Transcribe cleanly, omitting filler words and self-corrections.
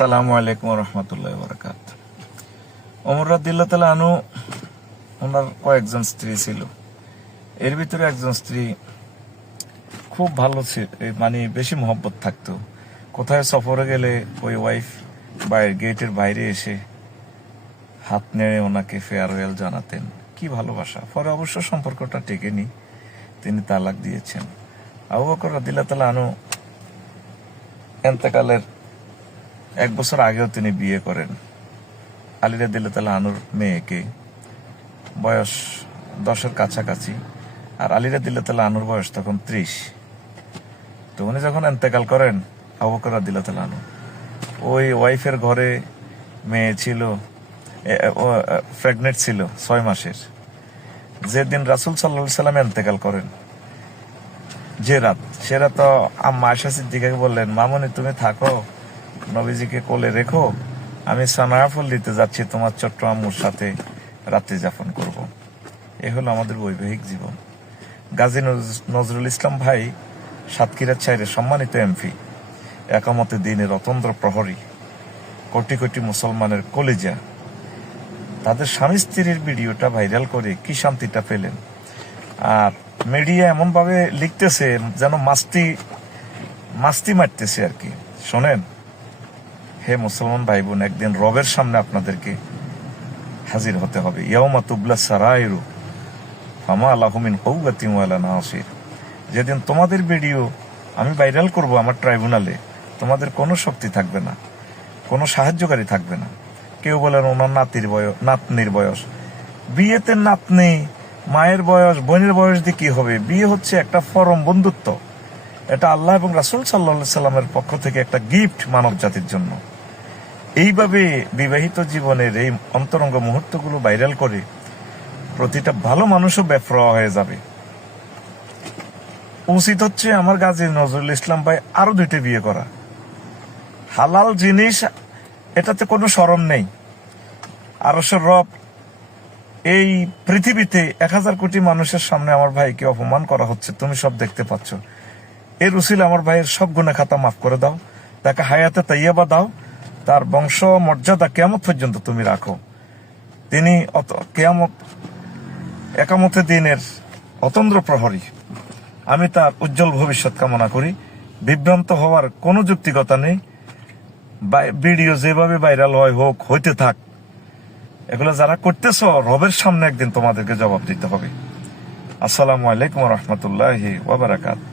আসসালামু আলাইকুম রহমতুল্লাহ বরকাত। ওমর রাদিয়াল্লাহু তাআলা আনহু ওনার কয়েকজন স্ত্রী ছিল। এর ভিতরে একজন স্ত্রী খুব ভালো ছিল, মানে বেশি মহব্বত থাকতো। কোথায় সফরে গেলে ওই ওয়াইফ গেটের বাইরে এসে হাত নেড়ে ওনাকে ফেয়ারওয়েল জানাতেন। কি ভালোবাসা! পরে অবশ্য সম্পর্কটা টেকেনি, তিনি তালাক দিয়েছেন। আবু বকর রাদিয়াল্লাহু তাআলা আনহু এন্তেকালের 1 বছর আগেও তিনি বিয়ে করেন আলী রাদিয়াল্লাহু তাআলা আনহুর মেয়েকে, বয়স 10-এর কাছাকাছি। আর আলী রাদিয়াল্লাহু তাআলা আনহুর বয়স তখন 30। তো উনি যখন এন্তেকাল করেন, আবু বকর রাদিয়াল্লাহু তাআলা আনহু, ওই ওয়াইফের ঘরে মেয়ে ছিল, প্রেগনেন্ট ছিল 6 মাসের। যেদিন রাসূল সাল্লাল্লাহু আলাইহি সাল্লাম এন্তেকাল করেন, যে রাত, সে রাত আম্মা আয়েশা সিদ্দিকাকে বললেন, মামনি তুমি থাকো, নবীজিকে কোলে রেখো, আমি সানাফল দিতে যাচ্ছি, তোমার ছোট্ট আম্মুর সাথে রাত্রি যাপন করব। এ হলো আমাদের বৈবাহিক জীবন। গাজী নজরুল ইসলাম ভাই সাতক্ষীরার চাইরের সম্মানিত এমপি, একামতে দ্বীনের অতন্দ্র প্রহরী, কোটি কোটি মুসলমানের কলিজা, তাদের স্বামী স্ত্রীর ভিডিওটা ভাইরাল করে কি শান্তিটা পেলেন। আর মিডিয়া এমন ভাবে লিখতেছে যেন মাস্তি মারতেছে আর কি। শোনেন, হে মুসলমান ভাই বোন, একদিন রবের সামনে আপনাদেরকে হাজির হতে হবে। ইয়াউমা তুবলা সারাইরু ফামা লাহু মিন কুওয়াতিন ওয়ালা নাসির। যেদিন তোমাদের ভিডিও আমি ভাইরাল করব আমার ট্রাইব্যুনালে, তোমাদের কোনো শক্তি থাকবে না, কোনো সাহায্যকারী থাকবে না। কেউ বলেন ওনার নাতনির বয়স, বিয়েতে নাতনি, মায়ের বয়স, বোনের বয়স দিয়ে কি হবে? বিয়ে হচ্ছে একটা পরম বন্ধুত্ব, এটা আল্লাহ এবং রাসূল সাল্লাল্লাহু আলাইহি সাল্লামের পক্ষ থেকে একটা গিফট মানব জাতির জন্য। এইভাবে বিবাহিত জীবনের এই অন্তরঙ্গ মুহূর্তগুলো ভাইরাল করে প্রতিটা ভালো মানুষও বেপরোয়া হয়ে যাবে। উচিত হচ্ছে আমার গাজী নজরুল ইসলাম ভাই আরো 2টা বিয়ে করা। হালাল জিনিস, এটাতে কোনো শরম নেই। আরশের রব এই পৃথিবীতে 1000 কোটি মানুষের সামনে আমার ভাইকে অপমান করা হচ্ছে, তুমি সব দেখতে পাচ্ছ। এর উসিলা আমার ভাইয়ের সব গুনাহ খাতা মাফ করে দাও, তাকে হায়াতে তাইয়্যিবা দাও, তার বংশ মর্যাদা কিয়ামত পর্যন্ত তুমি রাখো। তিনি একামতে দ্বীনের অতন্দ্র প্রহরী। আমি তার উজ্জ্বল ভবিষ্যৎ কামনা করি। বিভ্রান্ত হওয়ার কোনো যুক্তিকতা নেই। ভিডিও যেভাবে ভাইরাল হইতে থাক। এগুলো যারা করতেছ, রবের সামনে একদিন তোমাদেরকে জবাব দিতে হবে। আসসালামু আলাইকুম রহমতুল্লাহি ওয়া বারাকাতুহু।